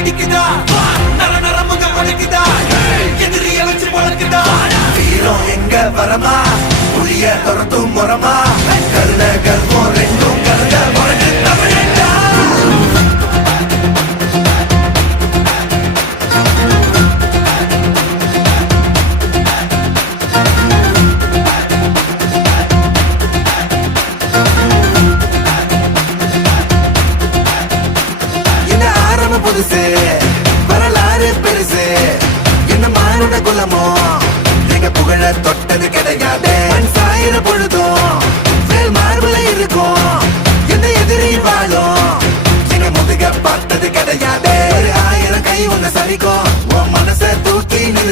வெடிக்குதா நர நரமுக வலிக்குதா எதிரிய வச்சு பொழக்குதா வீரம் எங்க வரமா புளிய துரத்தும் முறமா கருண கர்வம் ரெண்டும் கருத முறைக்கு தமிழண்டா புதுசு வரலாறு பெருசு என்ன மானுட குலமோ எங்க புகழ தொட்டது கிடையாது சாயிர